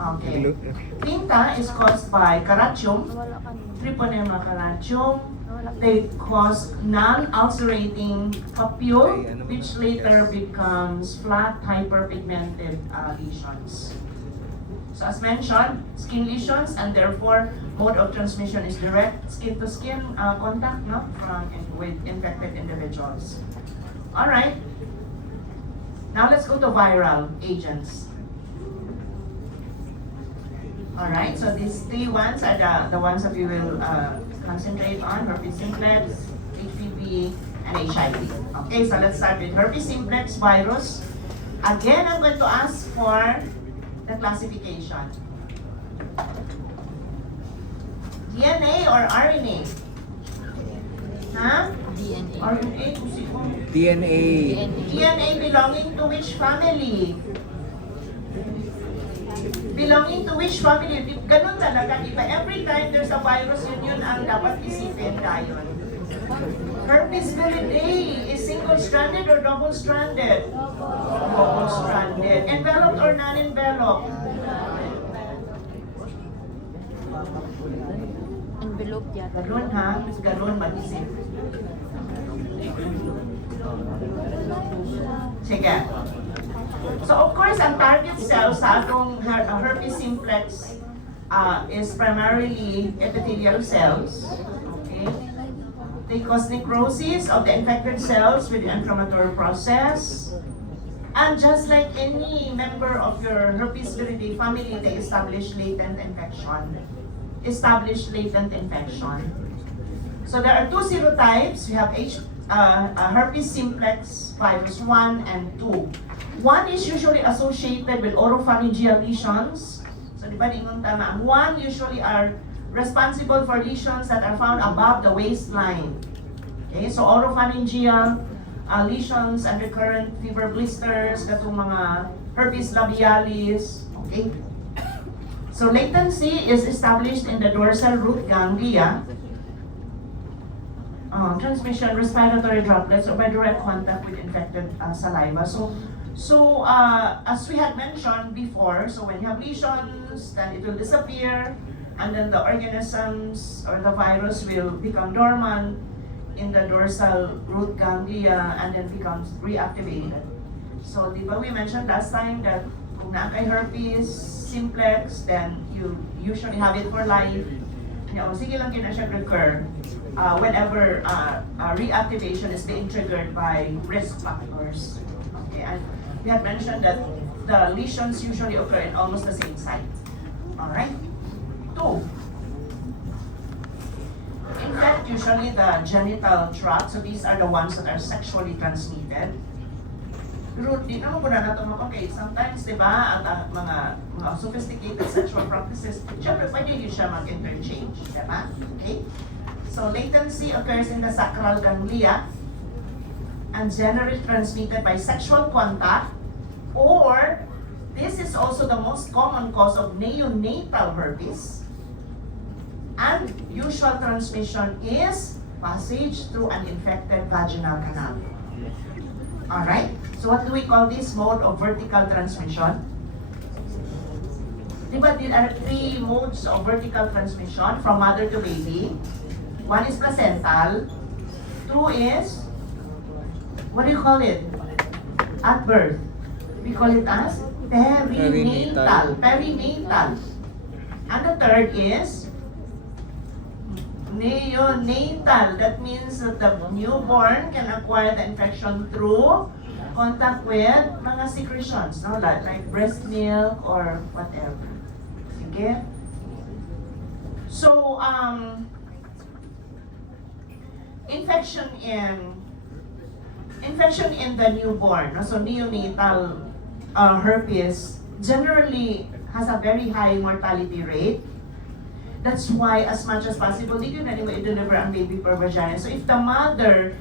Okay. Pinta is caused by caratium, Treponema caratium. They cause non-ulcerating papule, which later becomes flat hyperpigmented lesions. So as mentioned, skin lesions, and therefore mode of transmission is direct skin-to-skin contact, no, with infected individuals. All right. Now let's go to viral agents. All right. So these three ones are the ones that we will concentrate on: herpes simplex, HPV, and HIV. Okay. So let's start with herpes simplex virus. Again, I'm going to ask for the classification. DNA or RNA? Huh? DNA. RNA? DNA. DNA belonging to which family? Belonging to which family? Ganun talaga, di ba? Every time there's a virus, yun ang dapat isipin tayo. Herpes viridae is single-stranded or double-stranded? Double-stranded. Enveloped or non-enveloped? Envelope yata. Ganun ha? Ganun mag-isip. Sige. So of course, ang target cells sa atong herpes simplex is primarily epithelial cells. Okay? They cause necrosis of the infected cells with the inflammatory process. And just like any member of your herpes viridae family, they establish latent infection. So there are two serotypes. We have herpes simplex virus 1 and 2. 1 is usually associated with oropharyngeal lesions. So di ba ingon tama, ang 1 usually are responsible for lesions that are found above the waistline. Okay, so oropharyngeal lesions and recurrent fever blisters, katong mga herpes labialis. Okay. So latency is established in the dorsal root ganglia. Transmission, respiratory droplets, or by direct contact with infected saliva. So as we had mentioned before, so when you have lesions, then it will disappear, and then the organisms or the virus will become dormant in the dorsal root ganglia and then becomes reactivated. So di ba we mentioned last time that kung na kay herpes simplex, then you usually have it for life. Sige lang yun na siya recur whenever reactivation is being triggered by risk factors. Okay, and we had mentioned that the lesions usually occur in almost the same site. Alright? 2. Infect usually the genital tract, so these are the ones that are sexually transmitted. Pero di naman muna natin okay, sometimes, di ba, at mga sophisticated sexual practices, syempre pwede yun siya mag-interchange, di ba? Okay? So latency occurs in the sacral ganglia and generally transmitted by sexual contact, or this is also the most common cause of neonatal herpes. And usual transmission is passage through an infected vaginal canal. Alright? So what do we call this mode of vertical transmission? Diba there are 3 modes of vertical transmission from mother to baby? 1 is placental. 2 is, what do you call it? At birth. We call it as perinatal. Perinatal. And the third is neonatal. That means that the newborn can acquire the infection through contact with mga secretions, no? Like breast milk or whatever. Sige? So, infection in the newborn, no? So neonatal herpes generally has a very high mortality rate. That's why, as much as possible, di yun na i-deliver ang baby per vagina. So if the mother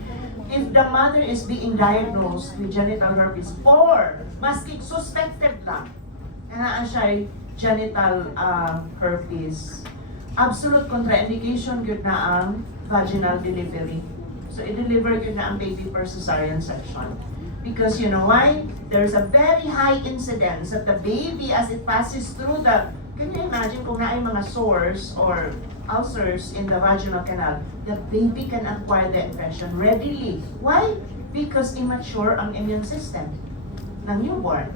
is being diagnosed with genital herpes, or maski suspected lang, na siya genital herpes, absolute contraindication yun na ang vaginal delivery. So i-deliver yun na ang baby per cesarean section. Because you know why? There's a very high incidence that the baby, as it passes through the, can you imagine kung na ay mga sores or ulcers in the vaginal canal, the baby can acquire the infection readily. Why? Because immature ang immune system ng newborn.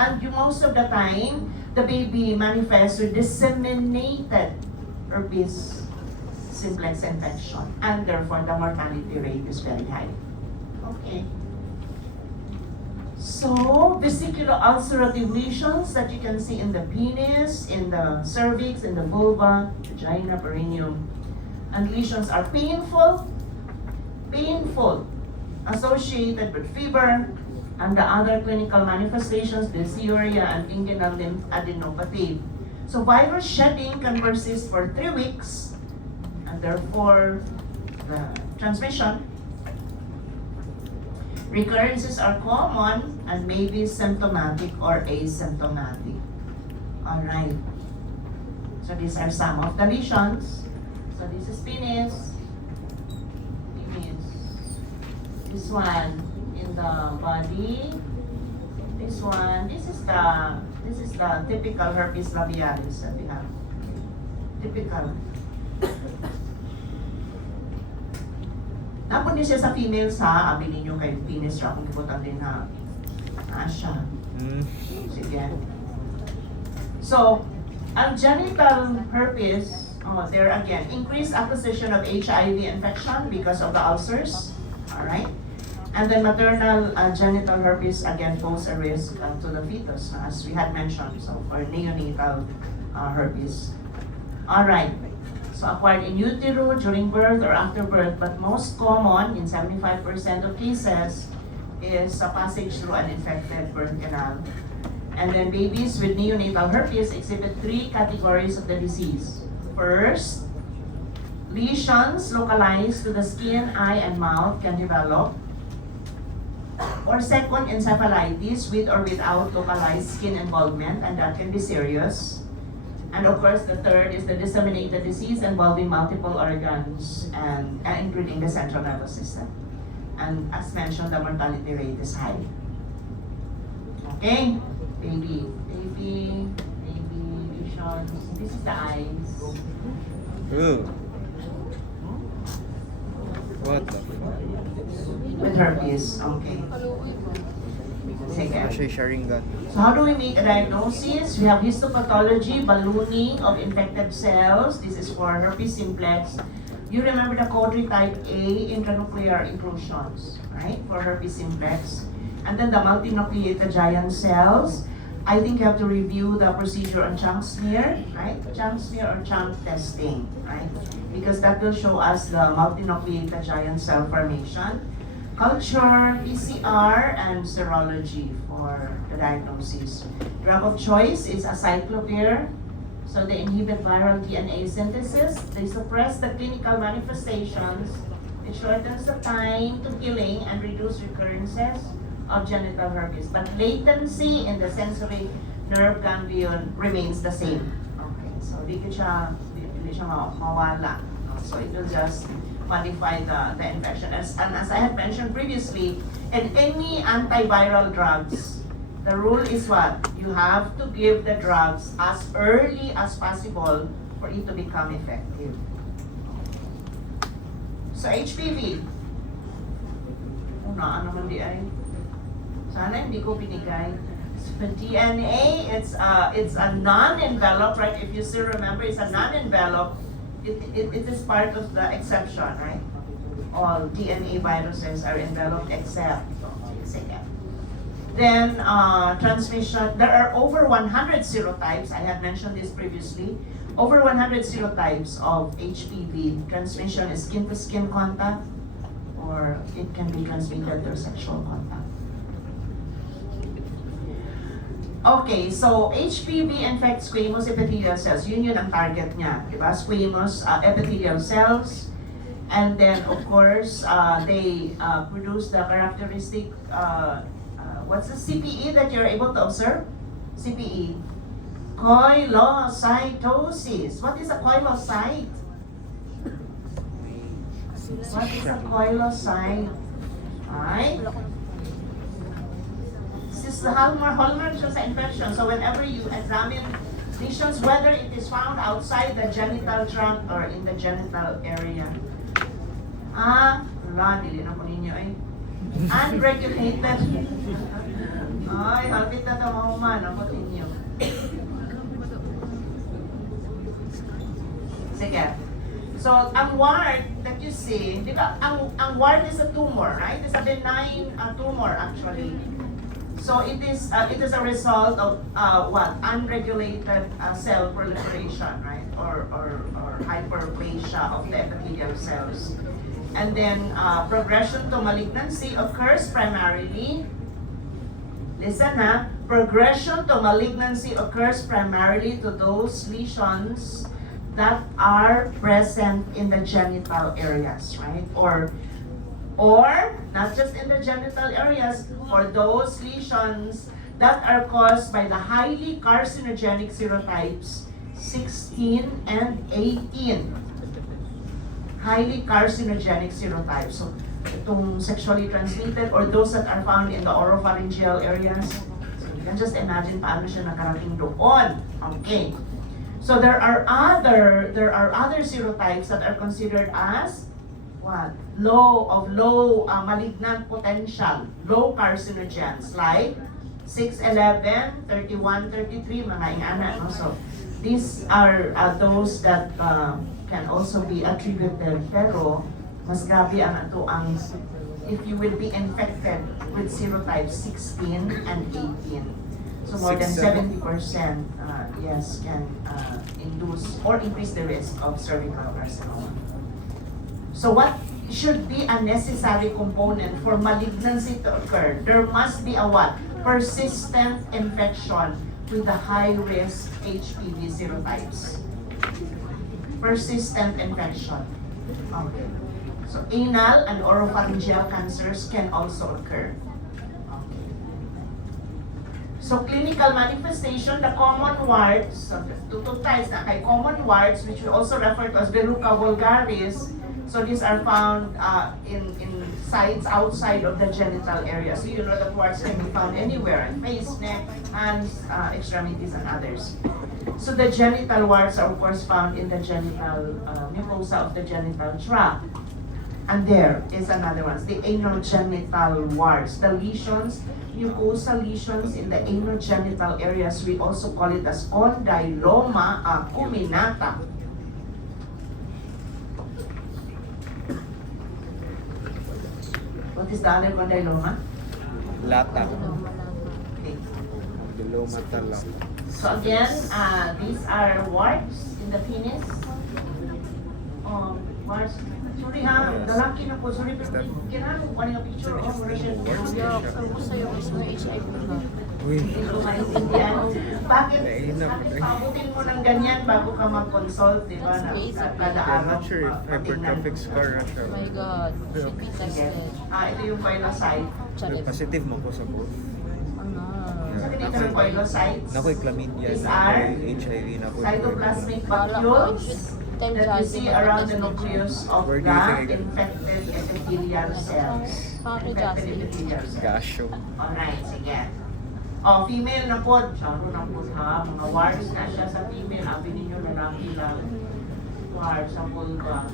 And most of the time, the baby manifests with disseminated herpes simplex infection, and therefore the mortality rate is very high. Okay. So, vesicular ulcerative lesions that you can see in the penis, in the cervix, in the vulva, vagina, perineum. And lesions are painful, associated with fever, and the other clinical manifestations, dysuria and inguinal lymphadenopathy. So virus shedding can persist for 3 weeks, and therefore the transmission. Recurrences are common and may be symptomatic or asymptomatic. Alright. So these are some of the lesions. So this is penis. This one in the body. This one. This is the typical herpes labialis that we have. Typical. Napon din siya sa females ha, abi ninyo kay penis ra kung gibutan din ha. Siya. Sige. So, ang genital herpes, there again, increased acquisition of HIV infection because of the ulcers. Alright? And then maternal genital herpes again pose a risk to the fetus, as we had mentioned, so for neonatal herpes. Alright. So acquired in utero, during birth, or after birth, but most common, in 75% of cases, is a passage through an infected birth canal. And then babies with neonatal herpes exhibit 3 categories of the disease. First, lesions localized to the skin, eye, and mouth can develop. Or second, encephalitis with or without localized skin involvement, and that can be serious. And of course, the third is the disseminated disease involving multiple organs and including the central nervous system. And as mentioned, the mortality rate is high. Okay, baby lesions. This is the eyes. Ooh. What the fuck? With herpes, okay. Sige. Actually sharing that. So how do we make a diagnosis? We have histopathology, ballooning of infected cells. This is for herpes simplex. You remember the Codri type A intranuclear inclusions, right? For herpes simplex. And then the multinucleated giant cells. I think you have to review the procedure on chunk smear, right? Chunk smear or chunk testing, right? Because that will show us the multinucleated giant cell formation. Culture, PCR, and serology for the diagnosis. Drug of choice is acyclovir. So they inhibit viral DNA synthesis. They suppress the clinical manifestations. It shortens the time to killing and reduce recurrences of genital herpes. But latency in the sensory nerve ganglion remains the same. Okay, so di siya mawala. So it will just modify the infection. And as I had mentioned previously, in any antiviral drugs, the rule is what? You have to give the drugs as early as possible for it to become effective. So HPV. Ano naman di ay? Sana hindi ko binigay. So DNA, it's a non-enveloped, right? If you still remember, it's a non-enveloped. It is part of the exception, right? All DNA viruses are enveloped except. Then transmission, there are over 100 serotypes. I had mentioned this previously. Over 100 serotypes of HPV. Transmission is skin-to-skin contact, or it can be transmitted through sexual contact. Okay, so HPV infects squamous epithelial cells. Yun ang target niya, di ba? Squamous epithelial cells. And then, of course, they produce the characteristic, what's the CPE that you're able to observe? CPE. Coilocytosis. What is a coilocyte? What is a coilocyte? Right? is the hallmark siya sa infection. So whenever you examine lesions, whether it is found outside the genital tract or in the genital area. Dili na ko ninyo ay. Unregulated. Ay, halpit na ito mahuman. Ako ninyo. Sige. So, ang wart that you see, di ba, ang wart is a tumor, right? It's a benign tumor actually. So it is a result of what? Unregulated cell proliferation, right? Or hyperplasia of the epithelial cells. And then progression to malignancy occurs primarily. Listen na, progression to malignancy occurs primarily to those lesions that are present in the genital areas, right? Or not just in the genital areas, for those lesions that are caused by the highly carcinogenic serotypes 16 and 18. Highly carcinogenic serotypes. So, itong sexually transmitted or those that are found in the oropharyngeal areas. So, you can just imagine paano siya nakarating doon. Okay. So there are other serotypes that are considered as what? Low malignant potential, low carcinogens like 611, 31, 33, mga ingana, no? So these are those that can also be attributed, pero mas grabe ang ato ang if you will be infected with serotypes 16 and 18. So more than 70% yes, can induce or increase the risk of cervical carcinoma. So what should be a necessary component for malignancy to occur? There must be a what? Persistent infection with the high-risk HPV serotypes. Persistent infection. Okay. So anal and oropharyngeal cancers can also occur. So clinical manifestation, the common warts, so two types na kay common warts, which we also refer to as verruca vulgaris. So these are found in sites outside of the genital area. So you know that warts can be found anywhere, in face, neck, hands, extremities, and others. So the genital warts are of course found in the genital mucosa of the genital tract. And there is another one, the anogenital warts, the lesions, mucosa lesions in the anogenital areas. We also call it as condyloma acuminata. What is the other condyloma? Lata. Okay. Diloma talaga. So again, these are warts in the penis. Warts. Sorry ha, lalaki na po. Sorry, pero kailangan ko kanina picture. Wala siya. Uy. Hindi ko maintindihan. Bakit pabutin mo ng ganyan bago ka mag-consult, di ba? Kada I'm araw. not sure if hypertrophic scar na siya. Oh my God, should be Sige. tested. Ito yung phylocyte. Charit. Positive mo ko sa both. So, dito yung phylocytes. Nako'y chlamydia, These are HIV, nako'y cytoplasmic Wala vacuoles ko. that you see around the nucleus of Where do the you think I get- infected epithelial cells. Infected epithelial cells. Gasho. Alright, sige. Female na po. Charo na po ha. Mga warts na siya sa female. Abi ninyo lalaki lang. Warts sa vulva.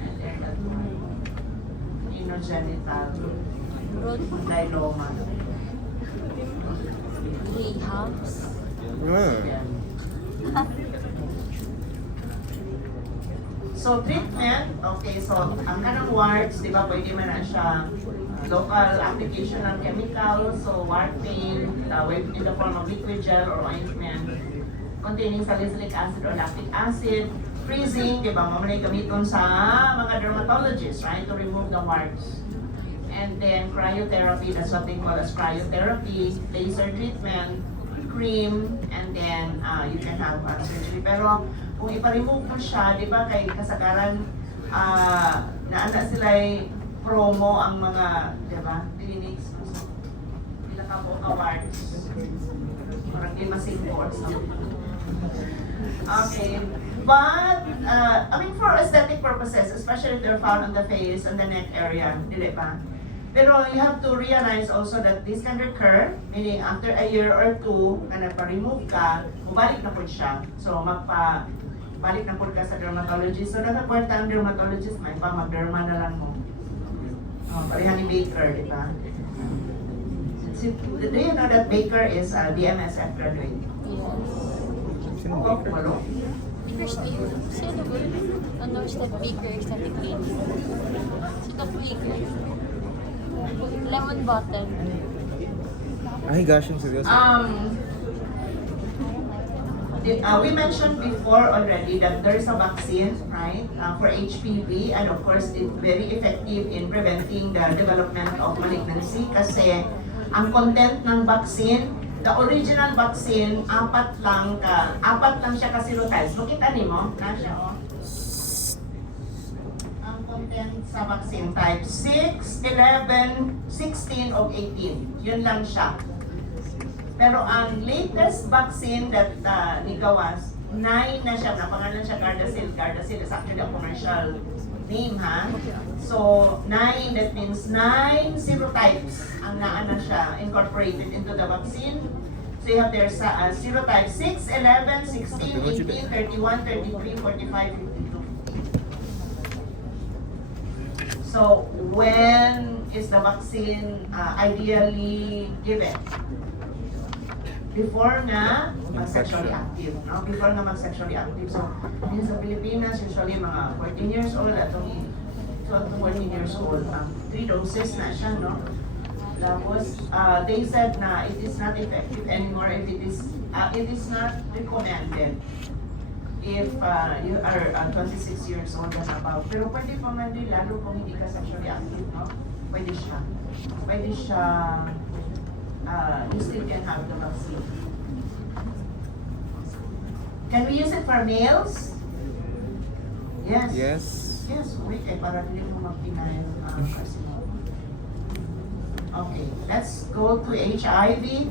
And then, anogenital. Condyloma. Rehabs. Yeah. So treatment, okay, so ang kanang warts, di ba, pwede man na siya local application ng chemical, so warfarin, in the form of liquid gel or ointment containing salicylic acid or lactic acid, freezing, di ba, mamanay gamiton sa mga dermatologists, right, to remove the warts. And then cryotherapy, that's what they call as cryotherapy, laser treatment, cream, and then you can have surgery. Pero kung ipa-remove mo siya, di ba, kay kasagaran, naana sila'y promo ang mga, di ba, clinics. Pila ka po ka-wards. Parang di masingko or something. Okay. But, I mean, for aesthetic purposes, especially if they're found on the face and the neck area, di ba? Pero you have to realize also that this can recur, meaning after a year or two na nagpa-remove ka, mabalik na po siya. So balik na po ka sa dermatologist. So nagkakwarta ang dermatologist, may pa mag-derma na lang mo. Pareha ni Baker, di ba? Do you know that Baker is a DMSF graduate? Yes. Sino Oh, Baker? walo. First year. Sino ba? Ano step Baker aesthetic clinic? Sino Baker? Lemon bottle. Ay, gosh, yung seryoso. We mentioned before already that there is a vaccine, right, for HPV, and of course it's very effective in preventing the development of malignancy kasi ang content ng vaccine, the original vaccine, apat lang siya ka serotypes. Makita nimo na siya, oh. Ang content sa vaccine type 6, 11, 16 o 18. Yun lang siya. Pero ang latest vaccine that nigawas, 9 na siya, napangalan siya Gardasil. Gardasil is actually a commercial name, ha? So, 9, that means 9 serotypes ang naana siya incorporated into the vaccine. So, you have there serotype 6, 11, 16, 18, 31, 33, 45, 52. So, when is the vaccine ideally given? Before nga mag-sexually active, no? Before nga mag-sexually active. So, din sa Pilipinas, usually mga 14 years old at 12 to 14 years old. 3 doses na siya, no? Tapos, they said na it is not effective anymore if it is not recommended if you are 26 years old and above. Pero pwede pa man din, lalo kung hindi ka sexually active, no? Pwede siya. Pwede siya, you still can have the vaccine. Can we use it for males? Yes. Yes. Yes, wait, para hindi mo magpinay carcinoma. Okay, let's go to HIV.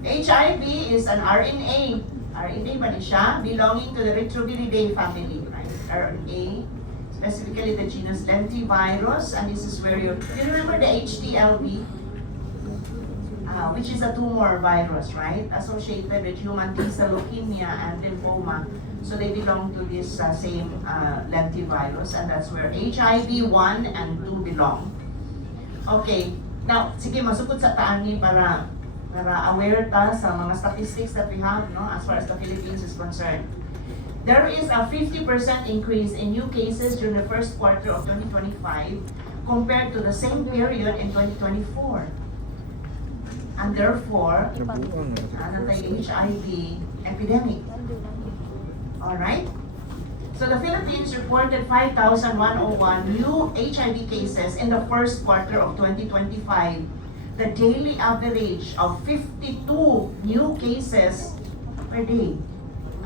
HIV is an RNA. RNA ba din siya? Belonging to the Retroviridie family, right? RNA, specifically the genus lentivirus, and this is where you remember the HTLV? Which is a tumor virus, right? Associated with human T-cell leukemia and lymphoma. So they belong to this same lentivirus, and that's where HIV 1 and 2 belong. Okay, now, sige, masukod sa taani para aware ta sa mga statistics that we have, no, as far as the Philippines is concerned. There is a 50% increase in new cases during the first quarter of 2025 compared to the same period in 2024. And therefore, Nabuang. HIV epidemic. Alright? So the Philippines reported 5,101 new HIV cases in the first quarter of 2025. The daily average of 52 new cases per day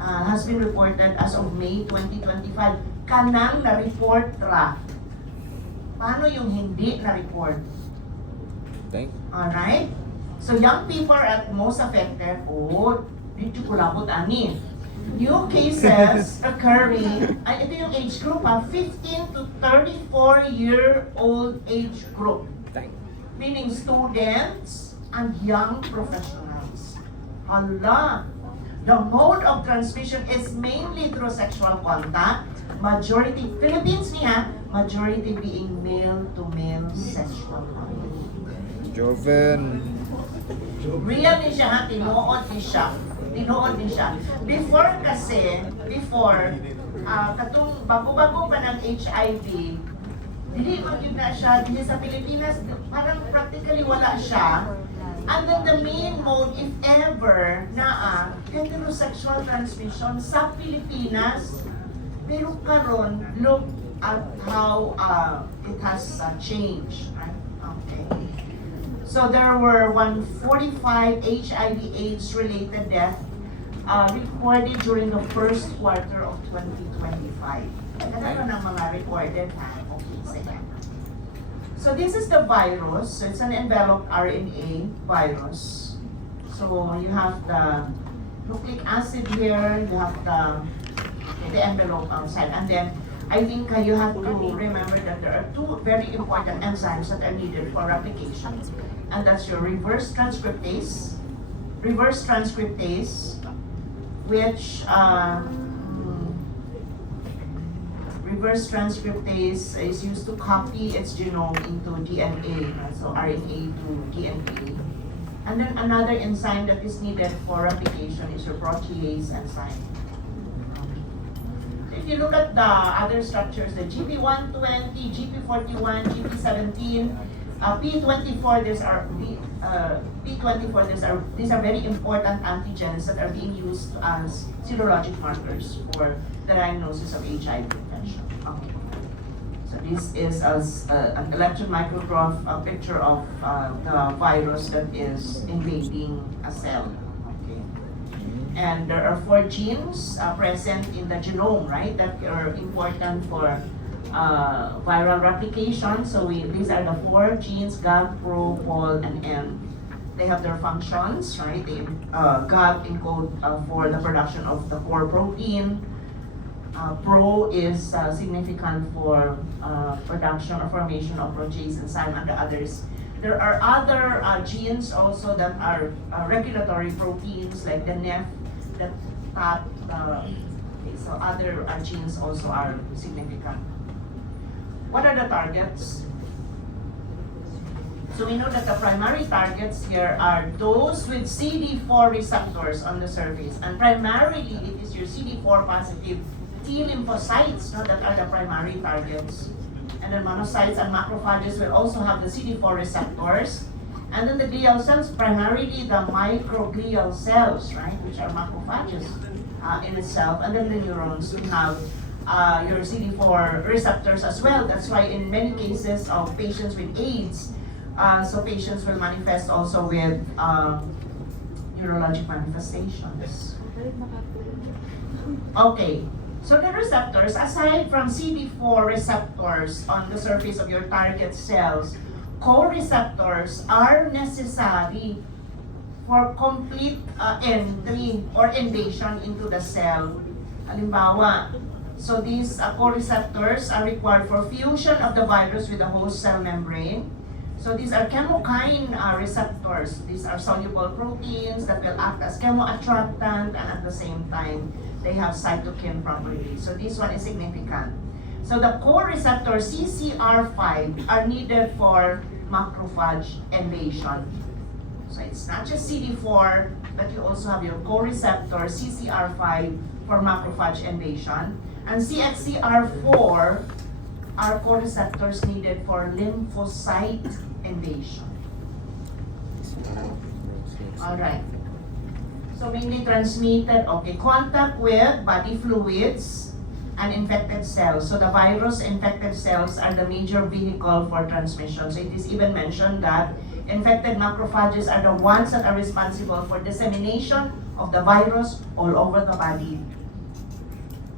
has been reported as of May 2025. Kanang na-report ra. Paano yung hindi na-report? Thank. Alright? So young people are at most affected. Oh, dito ko labot ani. New cases occurring, ay ito yung age group 15 to 34-year-old age group. Thank. Meaning students and young professionals. Hala! The mode of transmission is mainly through sexual contact. Majority, Philippines niya, majority being male-to-male sexual contact. Joven. Real din siya ha, tinuod din siya. Tinuod din siya. Before, katong bago-bago pa ng HIV, dili mo yun na siya, dili sa Pilipinas, parang practically wala siya. And then the main mode, if ever, heterosexual transmission sa Pilipinas. Pero karon, look at how it has changed. Right? Okay. So there were 145 HIV/AIDS related deaths recorded during the first quarter of 2025. Ano ng mga recorded ha? Okay, sige. So this is the virus. So it's an enveloped RNA virus. So you have the nucleic acid here, you have the envelope outside, and then I think you have to remember that there are two very important enzymes that are needed for replication. And that's your reverse transcriptase, which reverse transcriptase is used to copy its genome into DNA, so RNA to DNA. And then another enzyme that is needed for replication is your protease enzyme. So if you look at the other structures, the GP120, GP41, GP17, P24, these are very important antigens that are being used as serologic markers for the diagnosis of HIV infection. Okay. So this is an electron micrograph, a picture of the virus that is invading a cell. Okay. And there are 4 genes present in the genome, right, that are important for viral replication. So these are the 4 genes, GAG, PRO, POL, and M. They have their functions, right? GAG encode for the production of the core protein. PRO is significant for production or formation of protease enzyme and the others. There are other genes also that are regulatory proteins like the NEF, the TAT, so other genes also are significant. What are the targets? So we know that the primary targets here are those with CD4 receptors on the surface. And primarily, it is your CD4 positive T lymphocytes that are the primary targets. And then monocytes and macrophages will also have the CD4 receptors. And then the glial cells, primarily the microglial cells, right, which are macrophages in itself. And then the neurons will have your CD4 receptors as well. That's why in many cases of patients with AIDS, so patients will manifest also with neurologic manifestations. Okay, so the receptors, aside from CD4 receptors on the surface of your target cells, co-receptors are necessary for complete entry or invasion into the cell. Halimbawa, so these co-receptors are required for fusion of the virus with the host cell membrane. So these are chemokine receptors. These are soluble proteins that will act as chemoattractant, and at the same time, they have cytokine properties. So this one is significant. So the co-receptor CCR5 are needed for macrophage invasion. So it's not just CD4, but you also have your co-receptor CCR5 for macrophage invasion. And CXCR4 are co-receptors needed for lymphocyte invasion. Alright. So mainly transmitted, okay, contact with body fluids and infected cells. So the virus infected cells are the major vehicle for transmission. So it is even mentioned that infected macrophages are the ones that are responsible for dissemination of the virus all over the body.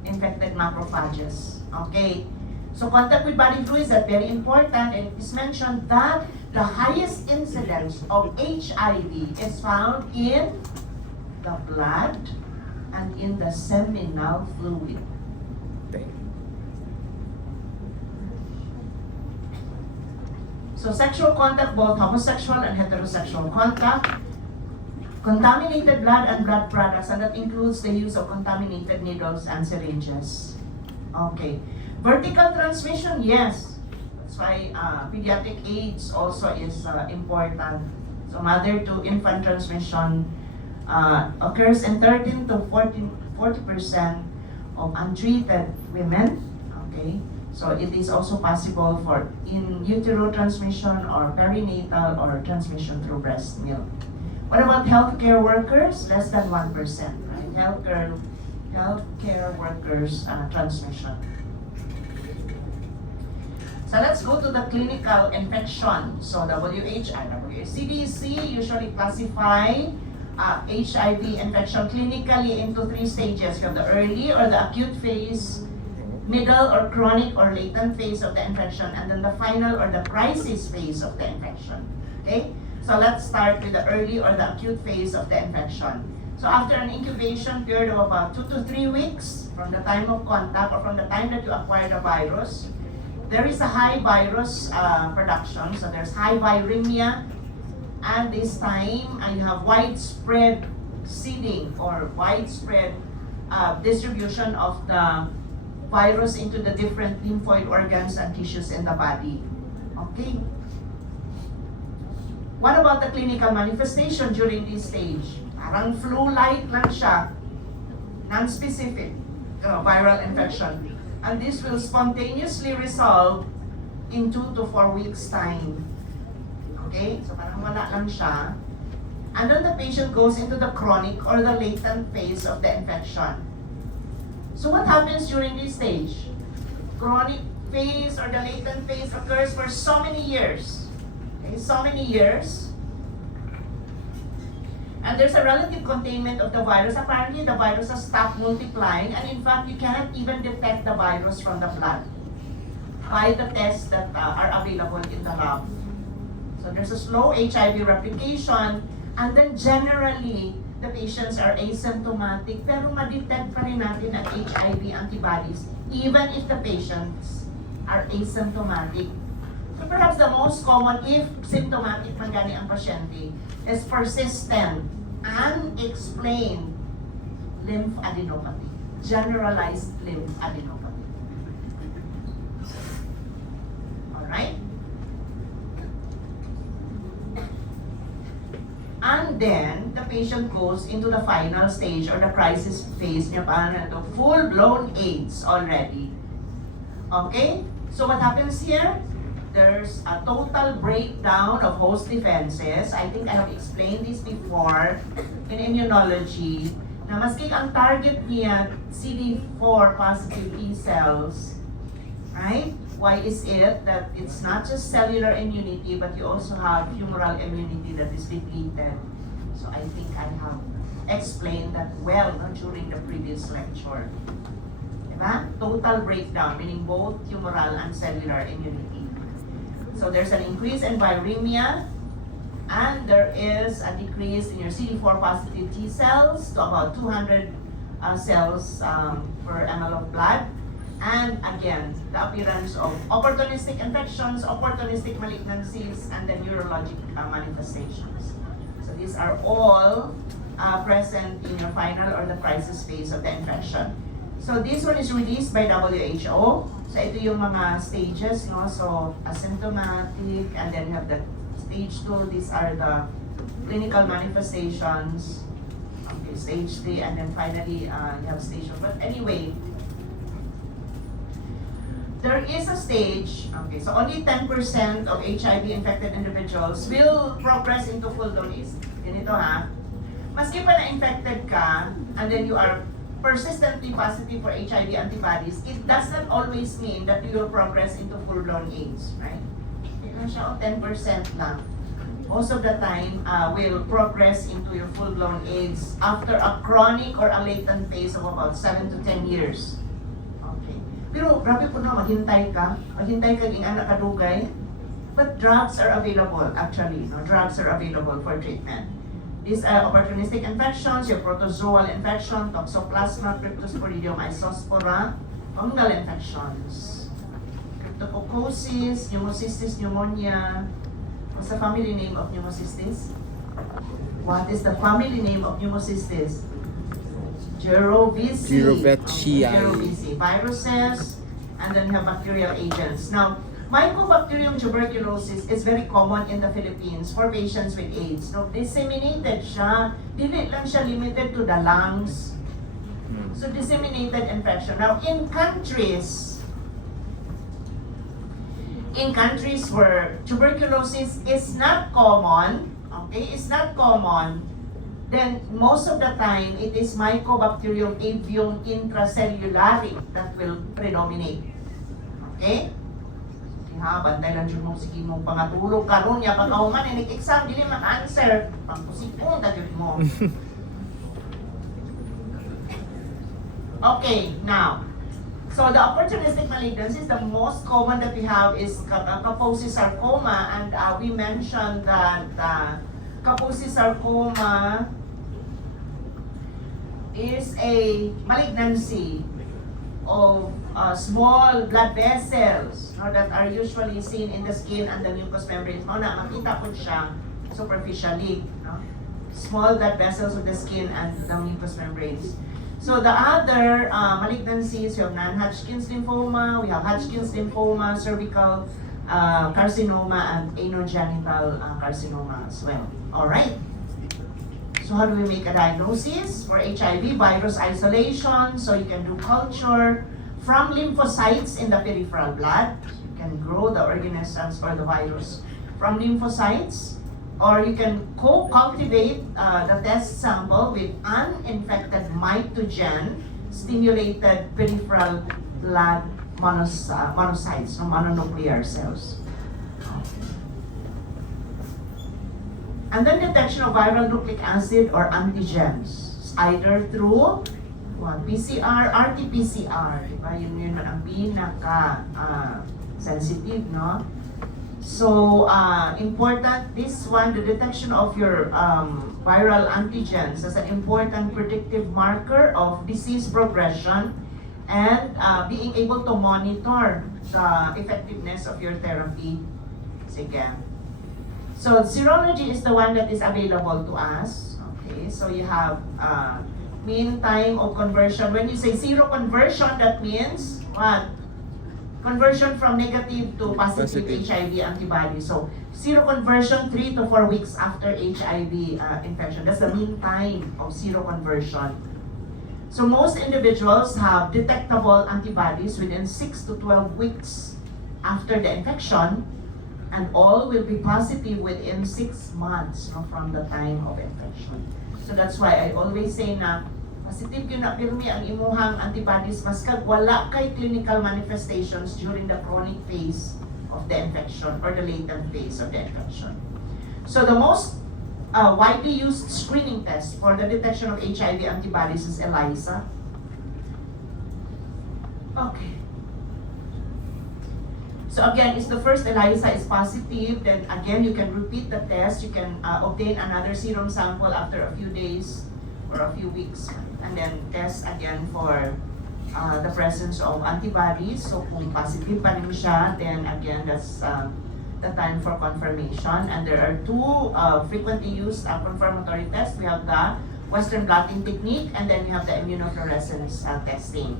Infected macrophages. Okay. So contact with body fluids are very important, and it is mentioned that the highest incidence of HIV is found in the blood and in the seminal fluid. So sexual contact, both homosexual and heterosexual contact, contaminated blood and blood products, and that includes the use of contaminated needles and syringes. Okay. Vertical transmission, yes. That's why pediatric AIDS also is important. So mother to infant transmission occurs in 13 to 40% of untreated women. Okay. So it is also possible for in utero transmission or perinatal or transmission through breast milk. What about healthcare workers? Less than 1%, right? Healthcare workers transmission. So let's go to the clinical infection. So CDC usually classify HIV infection clinically into 3 stages. You have the early or the acute phase, middle or chronic or latent phase of the infection, and then the final or the crisis phase of the infection. Okay? So let's start with the early or the acute phase of the infection. So after an incubation period of about 2 to 3 weeks from the time of contact or from the time that you acquire the virus, there is a high virus production. So there's high viremia, and this time you have widespread seeding or widespread distribution of the virus into the different lymphoid organs and tissues in the body. Okay. What about the clinical manifestation during this stage? Parang flu-like lang siya, non-specific viral infection. And this will spontaneously resolve in 2 to 4 weeks time. Okay? So parang wala lang siya. And then the patient goes into the chronic or the latent phase of the infection. So what happens during this stage? Chronic phase or the latent phase occurs for so many years. Okay, so many years. And there's a relative containment of the virus. Apparently, the virus has stopped multiplying, and in fact, you cannot even detect the virus from the blood by the tests that are available in the lab. So there's a slow HIV replication, and then generally, the patients are asymptomatic, pero ma-detect pa rin natin ang HIV antibodies, even if the patients are asymptomatic. So perhaps the most common, if symptomatic man gani ang pasyente, is persistent, unexplained lymphadenopathy, generalized lymphadenopathy. Alright? And then, the patient goes into the final stage or the crisis phase niya, parang ito, full-blown AIDS already. Okay? So what happens here? There's a total breakdown of host defenses. I think I have explained this before in immunology, na maski ang target niya, CD4 positive T cells, right? Why is it that it's not just cellular immunity, but you also have humoral immunity that is depleted? So I think I have explained that well during the previous lecture. Diba? Total breakdown, meaning both humoral and cellular immunity. So there's an increase in viremia, and there is a decrease in your CD4 positive T cells to about 200 cells per ml of blood. And again, the appearance of opportunistic infections, opportunistic malignancies, and the neurologic manifestations. So these are all present in your final or the crisis phase of the infection. So this one is released by WHO. So ito yung mga stages, no? So asymptomatic, and then you have the stage 2. These are the clinical manifestations. Okay, stage 3, and then finally you have stage 4. But anyway, there is a stage, okay, so only 10% of HIV-infected individuals will progress into full-blown AIDS. Ganito ha, maski pa na-infected ka, and then you are persistently positive for HIV antibodies, it does not always mean that you will progress into full-blown AIDS, right? Yan siya, 10% lang. Most of the time, will progress into your full-blown AIDS after a chronic or a latent phase of about 7 to 10 years. Okay. Pero grabe po na, maghintay ka yung anak kadugay. But drugs are available, actually. No? Drugs are available for treatment. These are opportunistic infections, your protozoal infection, Toxoplasma, Cryptosporidium isospora, fungal infections, Cryptococcosis, Pneumocystis pneumonia. What's the family name of Pneumocystis? What is the family name of Pneumocystis? Gerovicea. Gerovicea. Viruses, and then you have bacterial agents. Now, Mycobacterium tuberculosis is very common in the Philippines for patients with AIDS. No, disseminated siya. Dili lang siya limited to the lungs. So disseminated infection. Now, in countries where tuberculosis is not common, okay, is not common, then most of the time it is Mycobacterium avium intracellulare that will predominate. Okay? Ha, bantay lang dyan mo, sige mong pangatulog karon niya, pagkahuman, exam dili maka-answer, pagpusikong dyan mo. Okay, now, so the opportunistic malignancies, the most common that we have is Kaposi sarcoma, and we mentioned that Kaposi sarcoma is a malignancy of small blood vessels, no, that are usually seen in the skin and the mucous membranes. Mao na makita po siya superficially, no? Small blood vessels of the skin and the mucous membranes. So the other malignancies, we have non-Hodgkin's lymphoma, we have Hodgkin's lymphoma, cervical carcinoma, and anogenital carcinoma as well. All right. So how do we make a diagnosis for HIV? Virus isolation. So you can do culture from lymphocytes in the peripheral blood. You can grow the organisms or the virus from lymphocytes. Or you can co-cultivate the test sample with uninfected mitogen stimulated peripheral blood monocytes, no, mononuclear cells. And then detection of viral nucleic acid or antigens, either through PCR, RT-PCR, diba? Yun ang pinaka-sensitive, no? So, important, this one, the detection of your viral antigens as an important predictive marker of disease progression and being able to monitor the effectiveness of your therapy. Sige. So, serology is the one that is available to us. Okay, so you have mean time of conversion. When you say zero conversion, that means what? Conversion from negative to positive HIV antibody. So, zero conversion 3 to 4 weeks after HIV infection. That's the mean time of zero conversion. So, most individuals have detectable antibodies within 6 to 12 weeks after the infection, and all will be positive within 6 months, no, from the time of infection. So, that's why I always say na positive yun na pirmi ang imuhang antibodies maskag wala kay clinical manifestations during the chronic phase of the infection or the latent phase of the infection. So the most widely used screening test for the detection of HIV antibodies is ELISA. Okay. So again, if the first ELISA is positive, then again you can repeat the test. You can obtain another serum sample after a few days or a few weeks, and then test again for the presence of antibodies. So kung positive pa rin siya, then again that's the time for confirmation. And there are two frequently used confirmatory tests. We have the Western blotting technique, and then you have the immunofluorescence testing.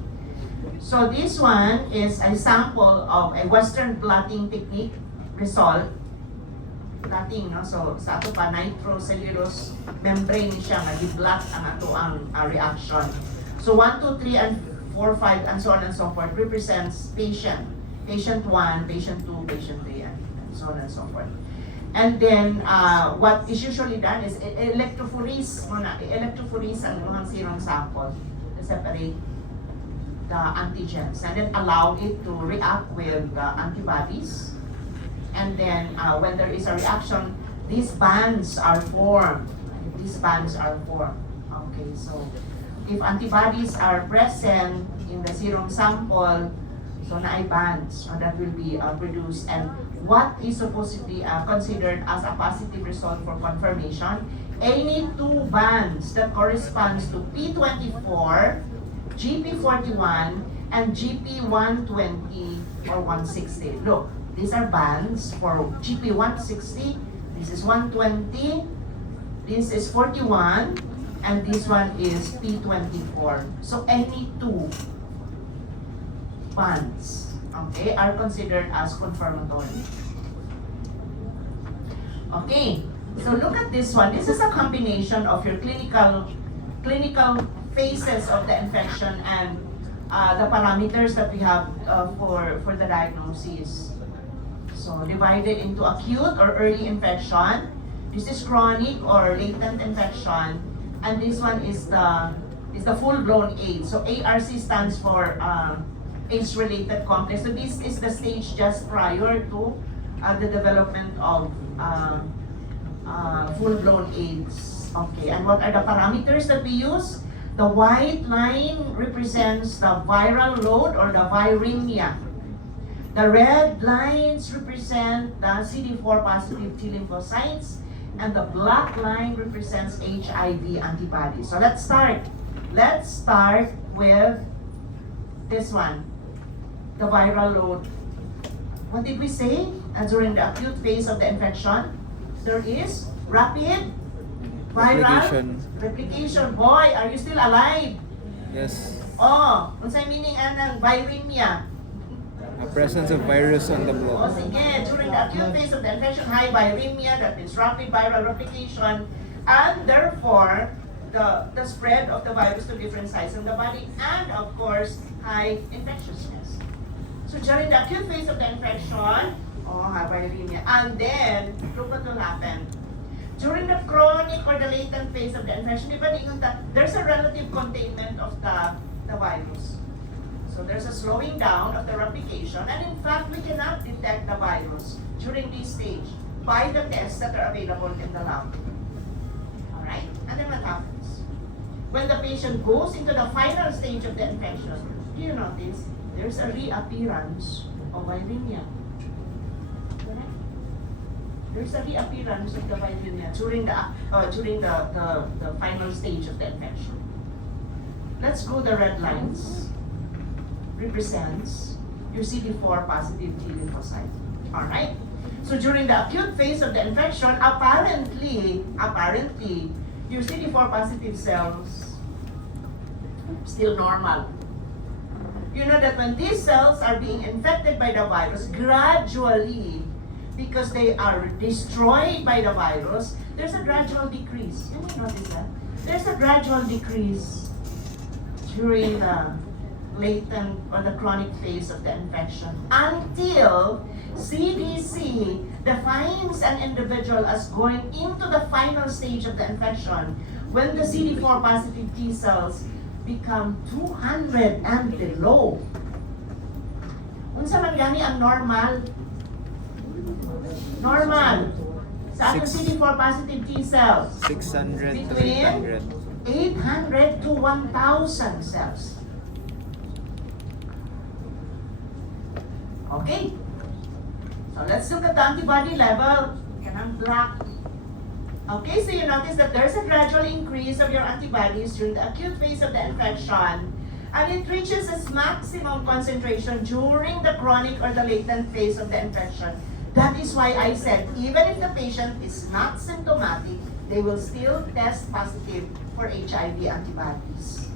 So this one is a sample of a Western blotting technique result. Blotting, no? So sa ato pa, nitrocellulose membrane siya nga gi-blot ang ato ang reaction. So 1, 2, 3, and 4, 5, and so on and so forth represents patient. Patient 1, patient 2, patient 3, and so on and so forth. And then, what is usually done is electrophoresis muna. Electrophoresis ang mga serum sample to separate the antigens, and then allow it to react with the antibodies. And then, when there is a reaction, these bands are formed. These bands are formed. Okay, so if antibodies are present in the serum sample, so naay bands, so that will be produced. And what is supposed to be considered as a positive result for confirmation? Any two bands that corresponds to P24, GP41, and GP120 or 160. Look. These are bands for GP160, this is 120, this is 41, and this one is P24. So any two bands, okay, are considered as confirmatory. Okay, so look at this one. This is a combination of your clinical phases of the infection and the parameters that we have for the diagnosis. So divided into acute or early infection. This is chronic or latent infection, and this one is the full-blown AIDS. So ARC stands for AIDS-related complex. So this is the stage just prior to the development of full-blown AIDS. Okay, and what are the parameters that we use? The white line represents the viral load or the viremia. The red lines represent the CD4 positive T lymphocytes, and the black line represents HIV antibodies. So let's start let's start with this one, the viral load. What did we say during the acute phase of the infection? There is rapid viral replication. Boy, are you still alive? Yes. Oh, unsay meaning ng viremia? A presence of virus on the O blood. sige, during the acute phase of the infection, high viremia, that means rapid viral replication, and therefore, the spread of the virus to different sites in the body, and of course, high infectiousness. So during the acute phase of the infection, high viremia, and then, look what will happen. During the chronic or the latent phase of the infection, there's a relative containment of the virus. So there's a slowing down of the replication, and in fact, we cannot detect the virus during this stage by the tests that are available in the lab. Alright? And then what happens? When the patient goes into the final stage of the infection, do you notice there's a reappearance of viremia? Correct? There's a reappearance of the viremia during the final stage of the infection. Let's go the red lines. Represents your CD4 positive T lymphocyte. Alright? So during the acute phase of the infection, apparently, your CD4 positive cells still normal. You know that when these cells are being infected by the virus, gradually, because they are destroyed by the virus, there's a gradual decrease. Can you notice that? There's a gradual decrease during the latent or the chronic phase of the infection until CDC defines an individual as going into the final stage of the infection when the CD4 positive T cells become 200 and below. Unsa man gani ang normal? Normal sa atong CD4 positive T cells 600 to between 800 to 1,000 cells. Okay. So let's look at the antibody level. Yan black. Okay, so you notice that there's a gradual increase of your antibodies during the acute phase of the infection, and it reaches its maximum concentration during the chronic or the latent phase of the infection. That is why I said, even if the patient is not symptomatic, they will still test positive for HIV antibodies.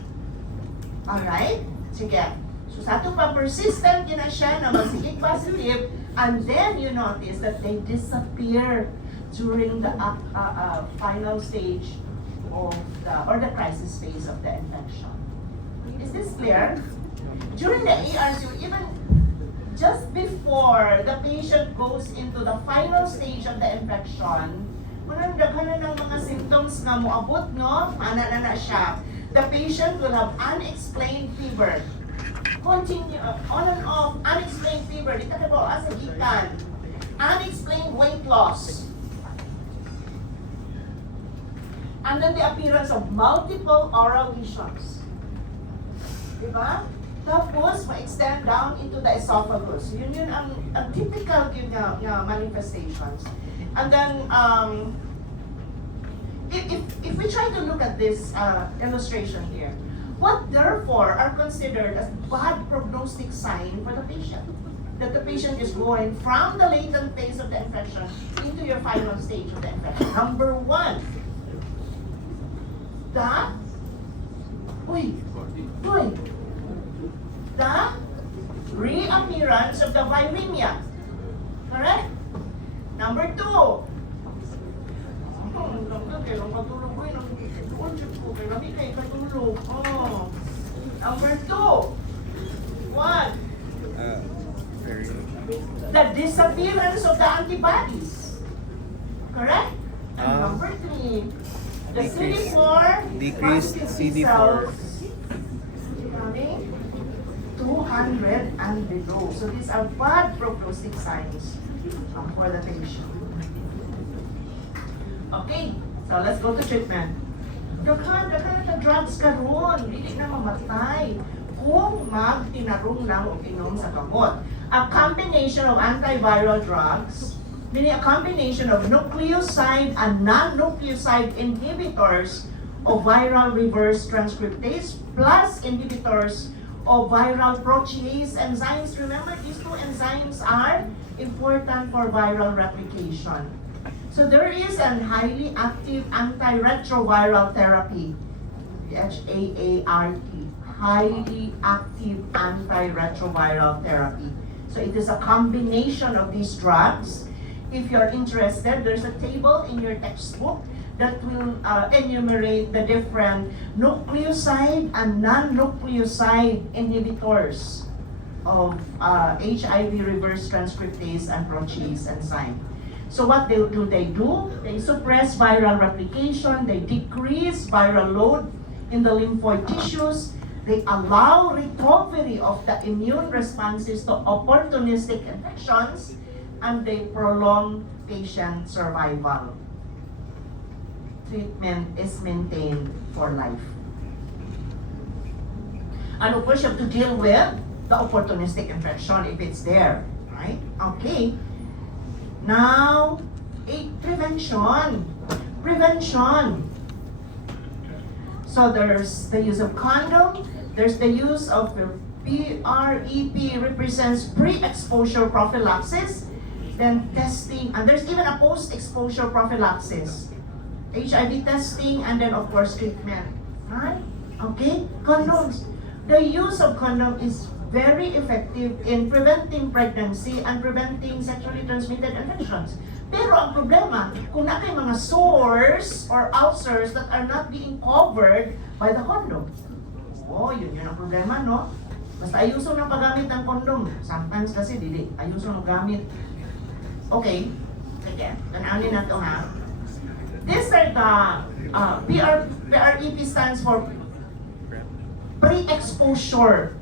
Alright? Sige. So sa ito pa, persistent yun na siya na magsigig positive, and then you notice that they disappear during the final stage of the crisis phase of the infection. Is this clear? During the ARC, even just before the patient goes into the final stage of the infection, manandaghan na ng mga symptoms nga moabot, no? Ana na siya. The patient will have unexplained fever. Continue, on and off, unexplained fever, di ka ba asa gikan. Unexplained weight loss. And then the appearance of multiple oral lesions. Diba? Tapos, ma-extend down into the esophagus. Yun ang typical yun nga manifestations. And then, if we try to look at this illustration here, what therefore are considered as bad prognostic sign for the patient? That the patient is going from the latent phase of the infection into your final stage of the infection. Number one, the reappearance of the viremia. Correct? Number two, number two, what? The disappearance of the antibodies. Correct? And Ah. number three, the Decrease. CD4 Decreased positive CD4. cells becoming 200 and below. So these are bad prognostic signs for the patient. Okay, so let's go to treatment. Daghan na drugs karon, dili na mamatay kung magtinarong lang o inom sa gamot. A combination of antiviral drugs, meaning a combination of nucleoside and non-nucleoside inhibitors, of viral reverse transcriptase plus inhibitors of viral protease enzymes. Remember, these two enzymes are important for viral replication. So there is a highly active antiretroviral therapy, HAART, highly active antiretroviral therapy. So it is a combination of these drugs. If you're interested, there's a table in your textbook that will enumerate the different nucleoside and non-nucleoside inhibitors of HIV reverse transcriptase and protease enzyme. So what do? They suppress viral replication, they decrease viral load in the lymphoid tissues, they allow recovery of the immune responses to opportunistic infections, and they prolong patient survival. Treatment is maintained for life. And of course, you have to deal with the opportunistic infection if it's there, right? Okay. Now, prevention. So there's the use of condom, there's the use of PrEP, represents pre-exposure prophylaxis, then testing, and there's even a post-exposure prophylaxis. HIV testing, and then of course treatment. Right? Okay? Condoms. The use of condom is very effective in preventing pregnancy and preventing sexually transmitted infections. Pero ang problema, kung na kayo mga sores or ulcers that are not being covered by the condom. Oh, yun ang problema, no? Basta ayuso ng paggamit ng condom. Sometimes kasi dili, ayuso ng gamit. Okay, sige, tanawin na ito ha. These are the PrEP stands for pre-exposure.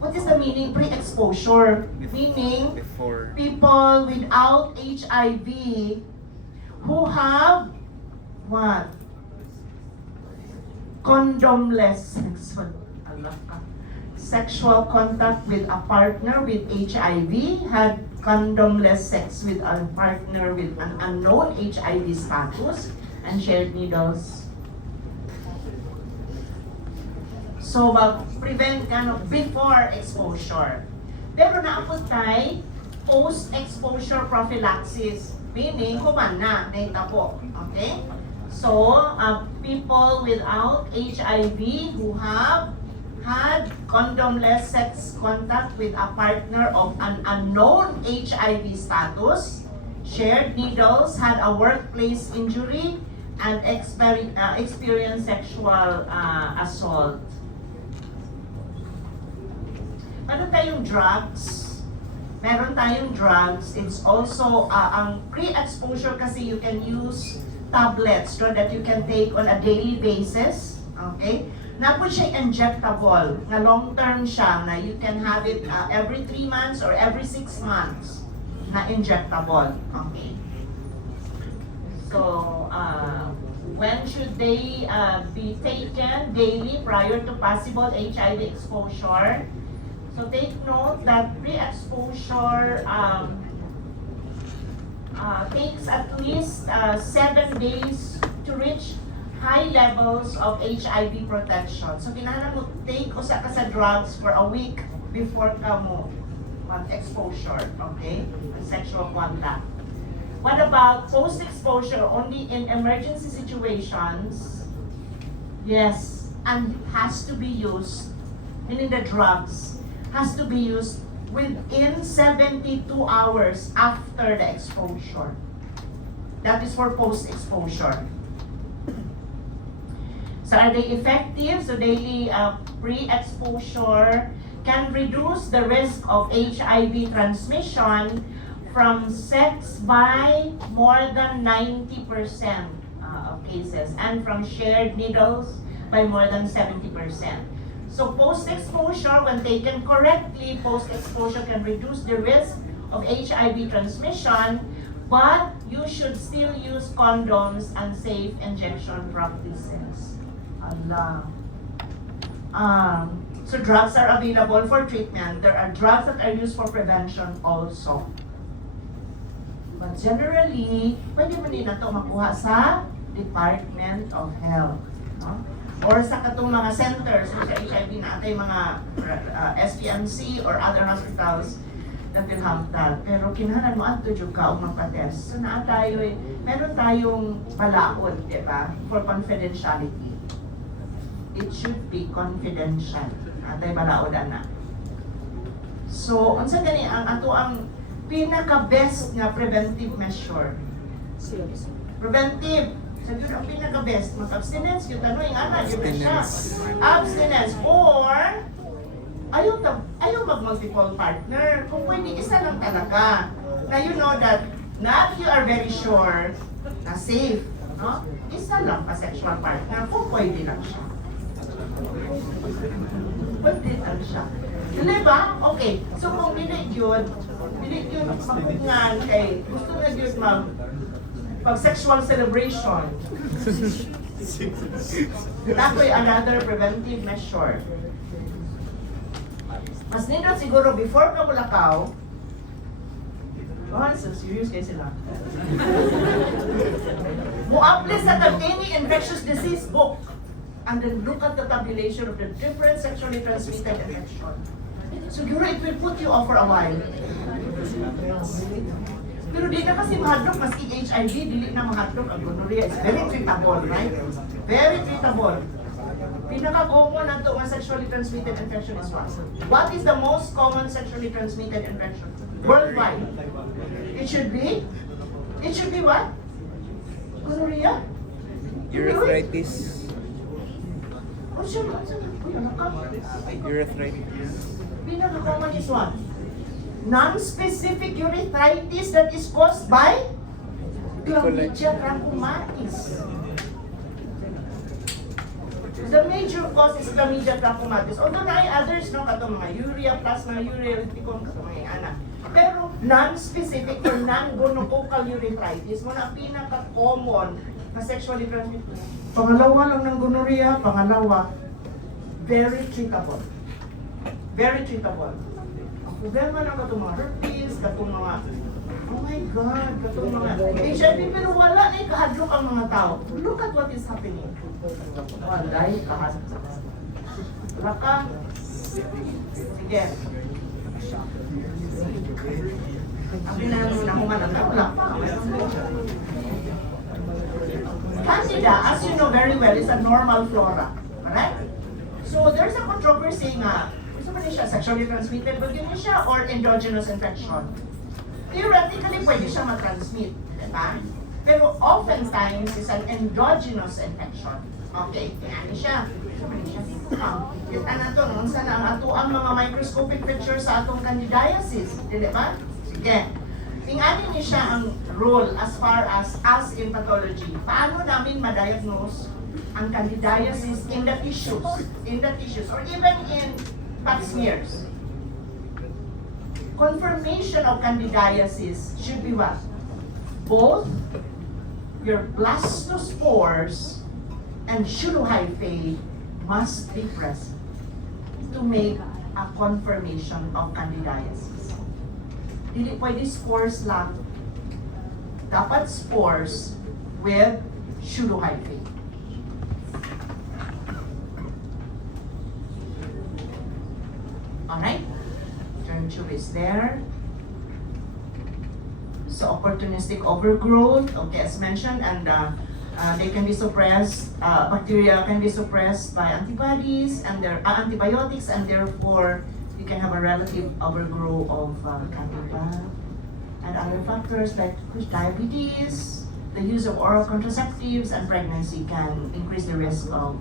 What is the meaning pre-exposure? Meaning Before. people without HIV who have what? Condomless sexual contact with a partner with HIV, had condomless sex with a partner with an unknown HIV status, and shared needles. So, prevent before exposure. Pero naapot tayo post-exposure prophylaxis, meaning human na, data po. Okay? So, people without HIV who have had condomless sex contact with a partner of an unknown HIV status, shared needles, had a workplace injury, and experienced sexual assault. Meron tayong drugs. It's also, ang pre-exposure kasi you can use tablets so that you can take on a daily basis. Okay? Napod siya injectable, na long-term siya, na you can have it every 3 months or every 6 months na injectable. Okay. So, when should they be taken daily prior to possible HIV exposure? So take note that pre-exposure takes at least 7 days to reach high levels of HIV protection. So kinahanglan mo take usa ka sa drugs for a week before ka mo exposure, okay? Sexual contact. What about post-exposure only in emergency situations? Yes, and has to be used, meaning the drugs has to be used within 72 hours after the exposure. That is for post-exposure. So are they effective? So daily pre-exposure can reduce the risk of HIV transmission from sex by more than 90% of cases, and from shared needles by more than 70%. So post-exposure, when taken correctly, post-exposure can reduce the risk of HIV transmission, but you should still use condoms and safe injection practices. Allah. So drugs are available for treatment. There are drugs that are used for prevention also. But generally, pwede mo nila ito makuha sa Department of Health. No? Or sa katong mga centers sa HIV na atay mga SPMC or other hospitals that will have that. Pero kinahanglan mo ato jud ka og magpa-test. So naa tayo meron tayong balaod, di ba? For confidentiality. It should be confidential. Atay balaod ana. So unsa gani ang ato ang pinaka-best nga preventive measure? Preventive. Sabi ang pinaka-best, mag-abstinence, yung tanong yung ana, yun na siya. Abstinence. Or, ayaw mag-multiple partner. Kung pwede, isa lang talaga. Na you know that, not you are very sure na safe. No? Isa lang pa sexual partner, kung pwede lang siya. Pwede lang siya. Dili ba? Okay. So kung dili yun makungan kay gusto na yun pag sexual celebration. Tako'y another preventive measure. Mas nindot siguro before ka mulakaw, so serious kayo sila. Muaplis sa containing infectious disease book and then look at the tabulation of the different sexually transmitted infection. Siguro it will put you off for a while. Pero di na kasi mahadlok, maski HIV, dili na mahadlok ang gonorrhea. It's very treatable, right? Very treatable. Pinaka-common na ito ang sexually transmitted infection is what? What is the most common sexually transmitted infection? Worldwide. It should be what? Gonorrhea? Urethritis. Oh, sure. Uy, ano ka? Urethritis. Pinaka-common is what? Non-specific urethritis that is caused by Chlamydia trachomatis. The major cause is Chlamydia trachomatis. Although na ay others, no, katong mga urea, plasma urea, urticum, katong mga ana. Pero non-specific or non-gonococcal urethritis mo na pinaka-common na sexually transmitted. Pangalawa lang ng gonorrhea, pangalawa, very treatable. Very treatable. Problema lang katong mga herpes, katong mga, oh my God, katong mga HIV, pero wala na kahadlok ang mga tao. Look at what is happening. Wala kahadlok. Wala ka. Sige. Ang pinanahuman ang wala pa. Candida, as you know very well, is a normal flora. Correct? So there's a controversy nga, siya sexually transmitted ba yun siya or endogenous infection? Theoretically, pwede siya matransmit, diba? Pero oftentimes, is an endogenous infection. Okay, kaya ano siya? Kita na ito, nung saan ang ato ang mga microscopic pictures sa atong candidiasis, di ba? Sige. Tingnan niyo siya ang role as far as in pathology. Paano namin ma-diagnose ang candidiasis in the tissues, or even in pap smears? Confirmation of candidiasis should be what? Both your blastospores and pseudohyphae must be present to make a confirmation of candidiasis. Dili pwede spores lang. Dapat spores with pseudohyphae. Alright? Germ tube is there. So opportunistic overgrowth, okay, as mentioned, and they can be suppressed, bacteria can be suppressed by antibodies and their antibiotics, and therefore you can have a relative overgrowth of candida. And other factors like diabetes, the use of oral contraceptives, and pregnancy can increase the risk of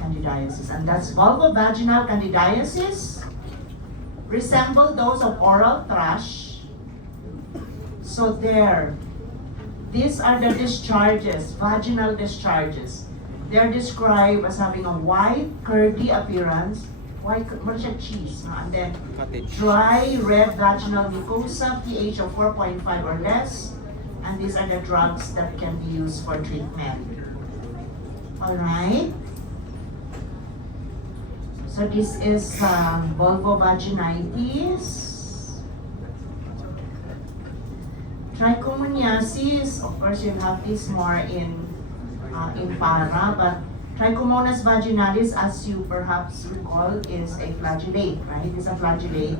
candidiasis. And that's vulvovaginal candidiasis, resemble those of oral thrush. So there, these are the discharges, vaginal discharges. They're described as having a white, curdy appearance, white, what is that, cheese, no? And then Cottage. dry, red vaginal mucosa, pH of 4.5 or less, and these are the drugs that can be used for treatment. Alright? So this is vulvovaginitis. Trichomoniasis, of course you have this more in impara, but Trichomonas vaginalis, as you perhaps recall, is a flagellate, right? It's a flagellate.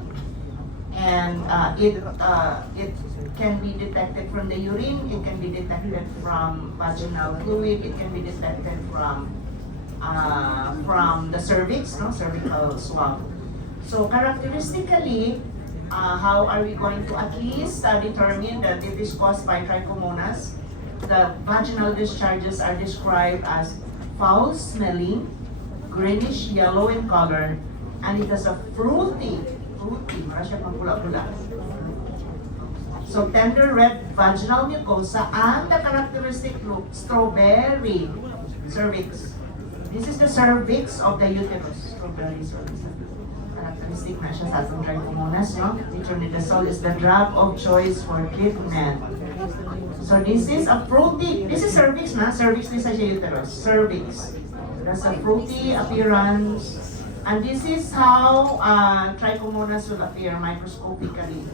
And it can be detected from the urine, it can be detected from vaginal fluid, it can be detected from the cervix, no, cervical swab. So characteristically, how are we going to at least determine that it is caused by Trichomonas? The vaginal discharges are described as foul smelling, greenish yellow in color, and it has a fruity, mara siya pang pula-pula. So tender red vaginal mucosa and the characteristic look, strawberry cervix. This is the cervix of the uterus, strawberry cervix. Characteristic na siya sa atong Trichomonas, no? Metronidazole is the drug of choice for treatment. So this is a fruity, this is cervix na, cervix this is the uterus, cervix. There's a fruity appearance, and this is how Trichomonas will appear microscopically.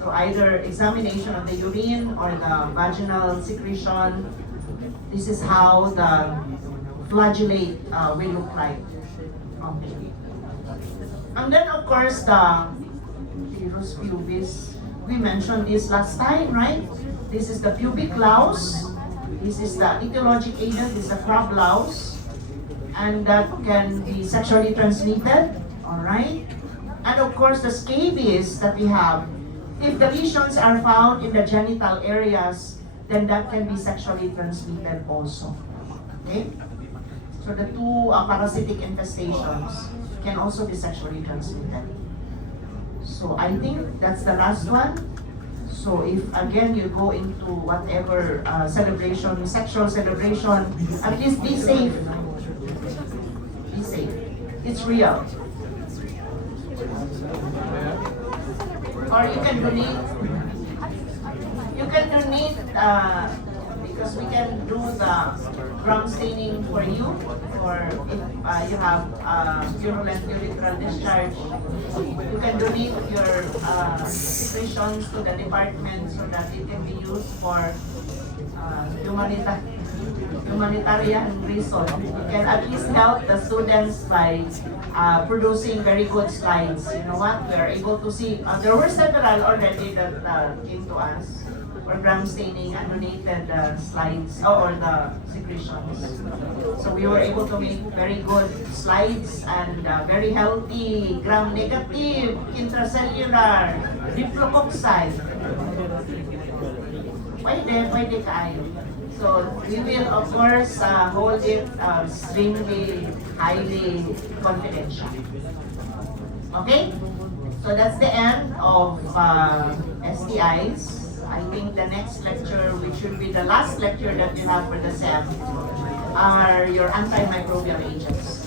So either examination of the urine or the vaginal secretion, this is how the flagellate will look like. Okay. And then of course the Virus pubis, we mentioned this last time, right? This is the pubic louse, this is the etiologic agent, this is the crab louse, and that can be sexually transmitted, alright? And of course the scabies that we have, if the lesions are found in the genital areas, then that can be sexually transmitted also, okay? So the two parasitic infestations can also be sexually transmitted. So I think that's the last one. So if again you go into whatever celebration, sexual celebration, at least be safe. Be safe. It's real. Or you can donate. You can donate because we can do the gram staining for you, or if you have virulent urethral discharge, you can donate your secretions to the department so that it can be used for humanitarian reason. You can at least help the students by producing very good slides. You know what? We are able to see, there were several already that came to us for gram staining and donated slides or the secretions. So we were able to make very good slides and very healthy gram-negative intracellular diplococci. Pwede kayo. So we will of course hold it extremely highly confidential. Okay? So that's the end of STIs. I think the next lecture, which should be the last lecture that you have for the SEM, are your antimicrobial agents.